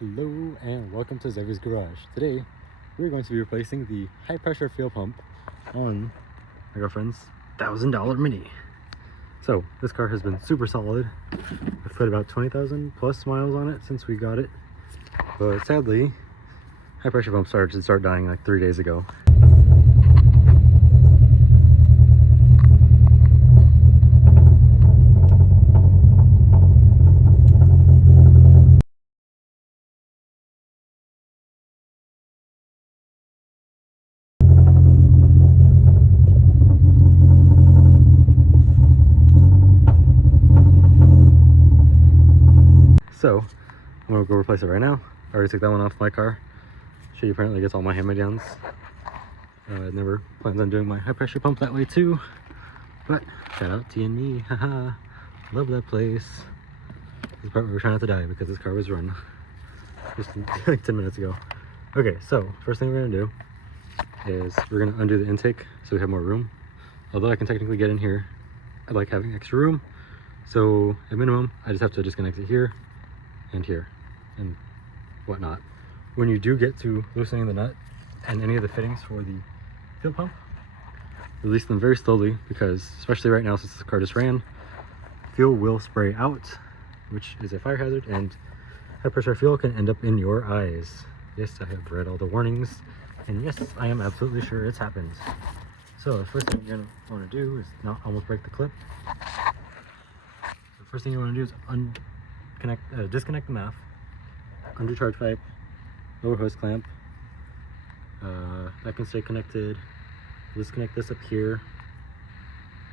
Hello and welcome to Zevy's Garage. Today we're going to be replacing the high pressure fuel pump on my girlfriend's $1,000 Mini. So this car has been super solid. I've put about 20,000 plus miles on it since we got it, but sadly high pressure pump started to start dying like 3 days ago. So I'm gonna go replace it right now. I already took that one off my car. She apparently gets all my hand-me-downs. Never plans on doing my high pressure pump that way too. But shout out T&E, haha. Love that place. This is the part where we're trying not to die because this car was run just like 10 minutes ago. Okay, so first thing we're gonna do is we're gonna undo the intake so we have more room. Although I can technically get in here, I like having extra room. So at minimum, I just have to disconnect it here and here and whatnot. When you do get to loosening the nut and any of the fittings for the fuel pump, release them very slowly because, especially right now since the car just ran, fuel will spray out, which is a fire hazard, and high pressure fuel can end up in your eyes. Yes, I have read all the warnings, and yes, I am absolutely sure it's happened. So the first thing you're gonna want to do is not almost break the clip. The first thing you want to do is disconnect the MAF, undo charge pipe, lower hose clamp. That can stay connected. Disconnect this up here,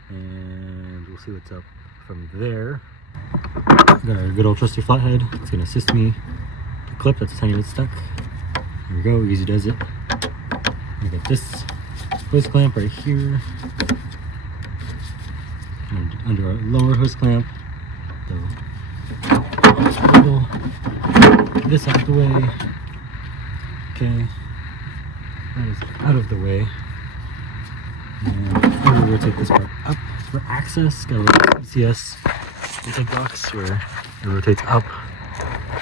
and we'll see what's up from there. Got our good old trusty flathead. It's gonna assist me to clip. That's a tiny bit stuck. There we go. Easy does it. I got this hose clamp right here, and under our lower hose clamp. So just wiggle this out of the way. Okay, that is out of the way. And I'm gonna rotate this part up for access. Got a little ECS intake box where it rotates up,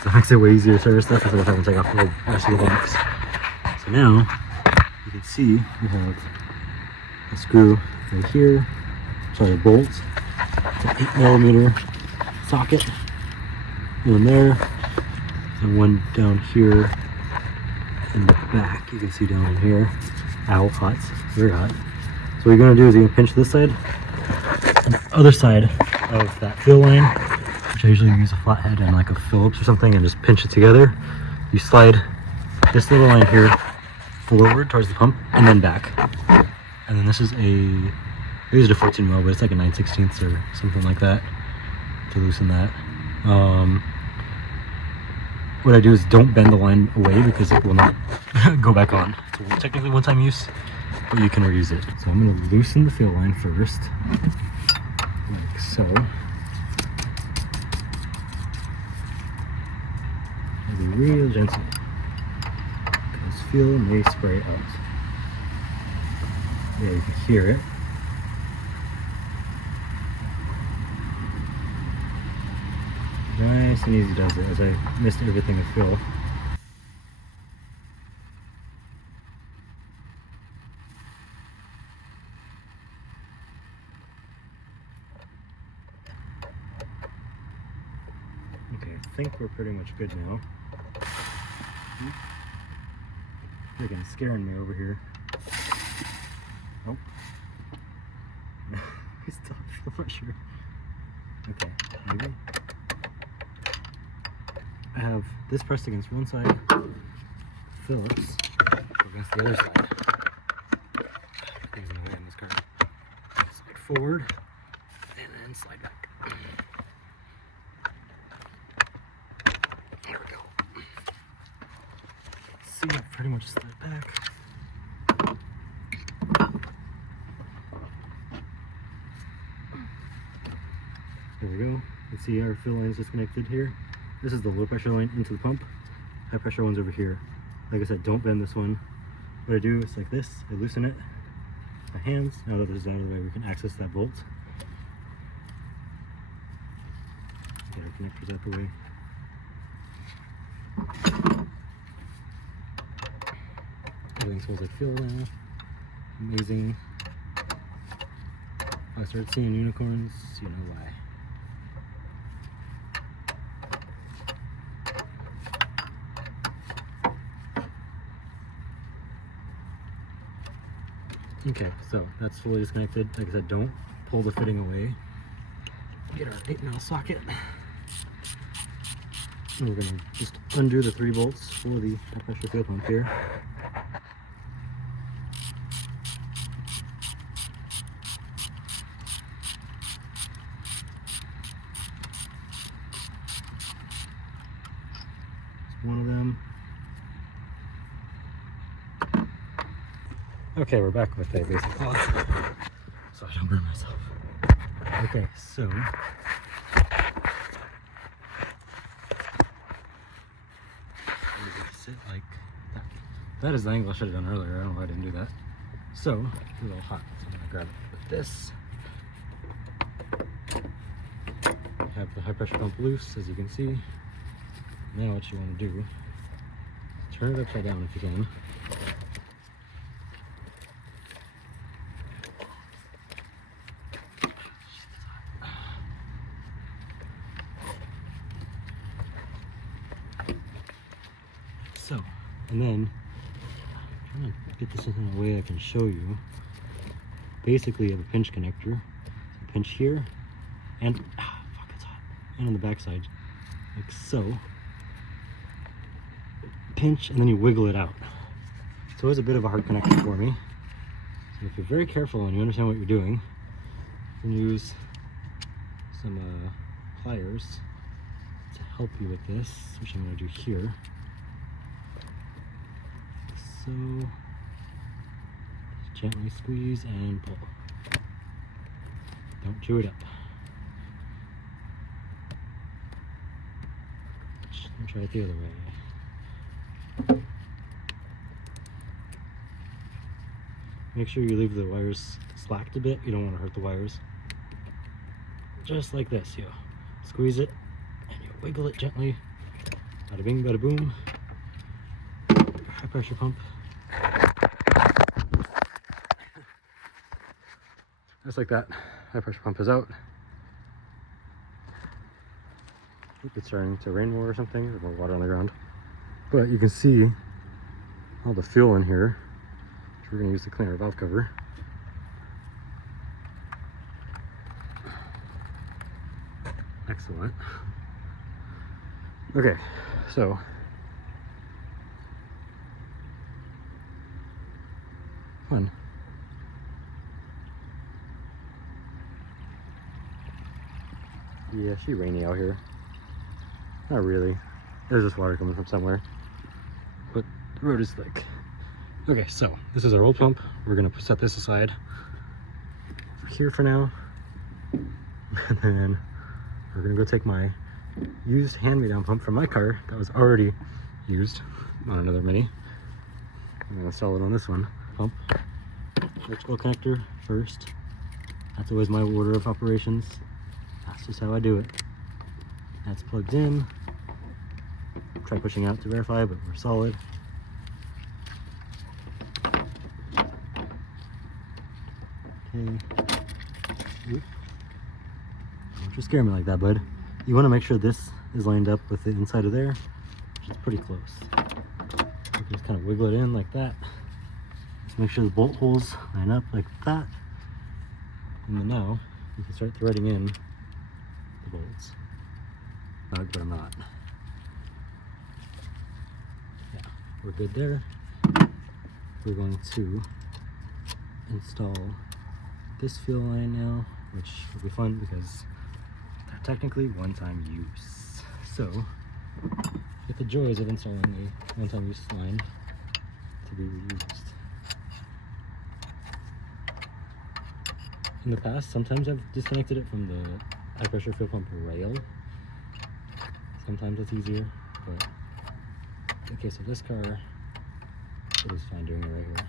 so it makes it way easier to service stuff instead of having to take off the rest of the box. So now you can see we have a screw right here, sorry, a bolt. It's an 8mm socket, one there, and one down here in the back. You can see down in here. Ow, hot, very hot. So what you're gonna do is you're gonna pinch this side and the other side of that fuel line, which I usually use a flathead and like a Phillips or something, and just pinch it together. You slide this little line here forward towards the pump and then back. And then this is I used a 14 mil, but it's like a 9/16 or something like that to loosen that. What I do is don't bend the line away because it will not go back on. It's technically one-time use, but you can reuse it. So I'm going to loosen the fuel line first, like so. Be real gentle, because fuel may spray out. Yeah, you can hear it. Nice and easy does it, as I missed everything with fuel. Okay, I think we're pretty much good now. Freaking scaring me over here. Oh. I still feel pressure. Okay, maybe. I have this pressed against one side, Phillips against the other side. Things in the way in this car. Slide forward and then slide back. There we go. See, I pretty much slide back. There we go. You can see our fuel line is disconnected here. This is the low pressure line into the pump. High pressure one's over here. Like I said, don't bend this one. What I do is like this, I loosen it. My hands, now that this is out of the way, we can access that bolt. Get our connectors out the way. Everything's supposed to feel now. Amazing. If I start seeing unicorns, you know why. Okay, so that's fully disconnected. Like I said, don't pull the fitting away. Get our 8mm socket. And we're going to just undo the 3 bolts for the high pressure fuel pump here. That's one of them. Okay, we're back with a basic plug, so I don't burn myself. Okay, so sit like that. That is the angle I should have done earlier. I don't know why I didn't do that. So it's a little hot, so I'm gonna grab it with this. I have the high pressure pump loose, as you can see. Now what you want to do, turn it upside down if you can. So, and then I'm trying to get this in a way I can show you. Basically, you have a pinch connector, so pinch here, and fuck, it's hot, and on the back side, like so. Pinch, and then you wiggle it out. It's always a bit of a hard connection for me. So if you're very careful and you understand what you're doing, you can use some pliers to help you with this, which I'm going to do here. So, just gently squeeze and pull. Don't chew it up. I'll try it the other way. Make sure you leave the wires slacked a bit. You don't want to hurt the wires. Just like this, you squeeze it and you wiggle it gently. Bada bing, bada boom. High pressure pump. Just like that, high pressure pump is out. I think it's starting to rain more or something. There's more water on the ground. But you can see all the fuel in here, which we're going to use to clean our valve cover. Excellent. Okay, so fun. Yeah, she rainy out here. Not really. There's just water coming from somewhere. But the road is slick. Okay, so this is our old pump. We're gonna set this aside here for now. And then we're gonna go take my used hand-me-down pump from my car that was already used on another Mini. I'm gonna install it on this one. Pump, electrical connector first. That's always my order of operations. That's just how I do it. That's plugged in. Try pushing out to verify, but we're solid. Okay. Oop. Don't you scare me like that, bud. You want to make sure this is lined up with the inside of there, which is pretty close. You can just kind of wiggle it in like that. Just make sure the bolt holes line up like that. And then now you can start threading in the bolts. But I'm not. Yeah, we're good there. We're going to install this fuel line now, which will be fun because they're technically one-time use. So, get the joys of installing a one-time use line to be reused. In the past, sometimes I've disconnected it from the high pressure fuel pump rail. Sometimes it's easier, but in the case of this car, it is fine doing it right here.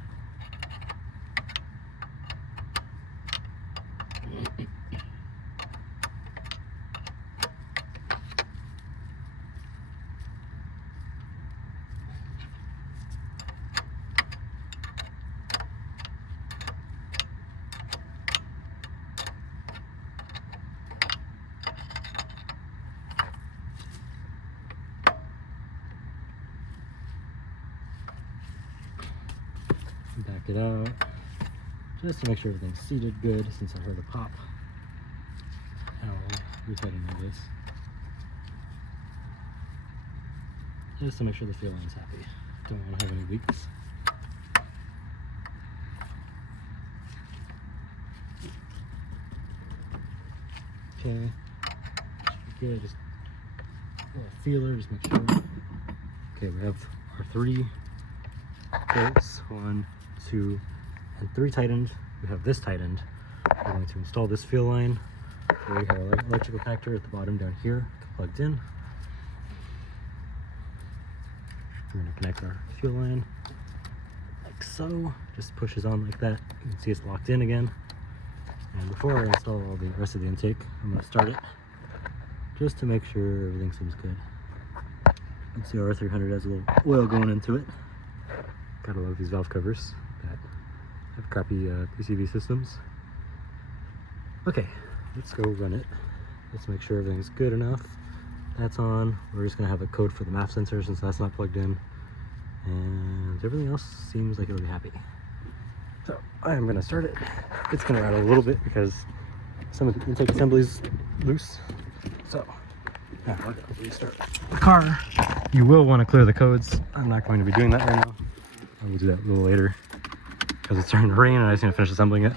Back it out, just to make sure everything's seated good, since I heard a pop. I'll retighten all this, just to make sure the fuel line's happy. Don't want to have any leaks. Okay, good. Just a little feeler, just make sure. Okay, we have our 3 bolts, 1, 2, and 3 tightened. We have this tightened. We're going to install this fuel line. We have our electrical connector at the bottom down here, plugged in. We're going to connect our fuel line like so. Just pushes on like that. You can see it's locked in again. And before I install all the rest of the intake, I'm going to start it just to make sure everything seems good. You can see our R300 has a little oil going into it. Gotta love these valve covers that have crappy PCV systems. Okay, let's go run it. Let's make sure everything's good enough. That's on. We're just gonna have a code for the MAF sensor since that's not plugged in. And everything else seems like it'll be happy. So I am gonna start it. It's gonna rattle a little bit because some of the intake assembly's loose. So now I'll restart the car. You will want to clear the codes. I'm not going to be doing that right now. I will do that a little later because it's starting to rain and I just need to finish assembling it.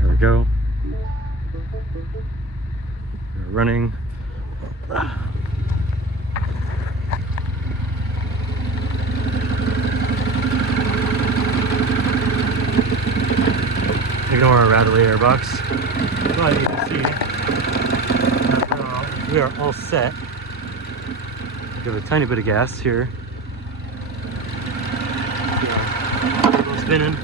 There we go. We're running. Ignore our rattly airbox. But you can see that we are all set. Give it a tiny bit of gas here. Yeah, a little spinning.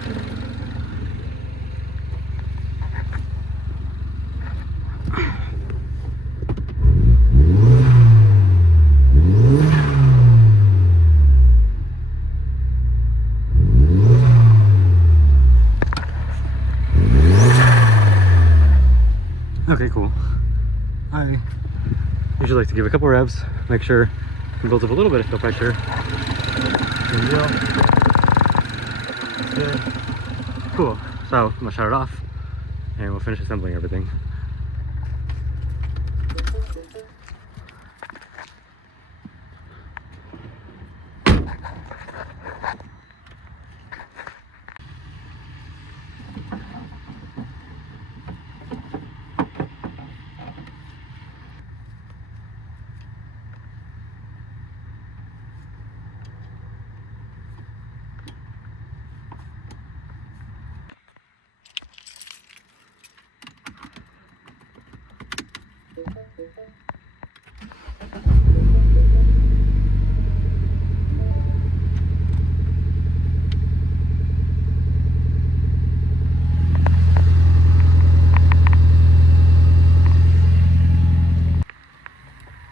Okay, cool. I usually like to give a couple revs, make sure it builds up a little bit of fuel pressure. Good deal. That's good. Cool. So I'm gonna shut it off and we'll finish assembling everything.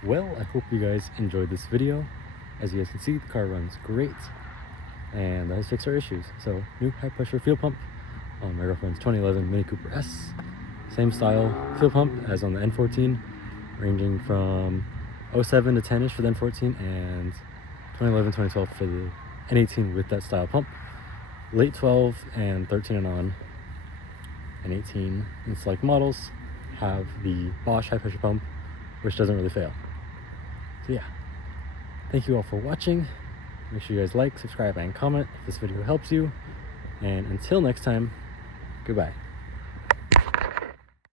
Well, I hope you guys enjoyed this video. As you guys can see, the car runs great and that has fixed our issues. So, new high pressure fuel pump on my girlfriend's 2011 Mini Cooper S. Same style fuel pump as on the N14, ranging from 07 to 10ish for the N14 and 2011, 2012 for the N18 with that style pump. Late 12 and 13 and on N18 in select models have the Bosch high pressure pump, which doesn't really fail. So yeah, thank you all for watching. Make sure you guys like, subscribe, and comment if this video helps you. And until next time, goodbye.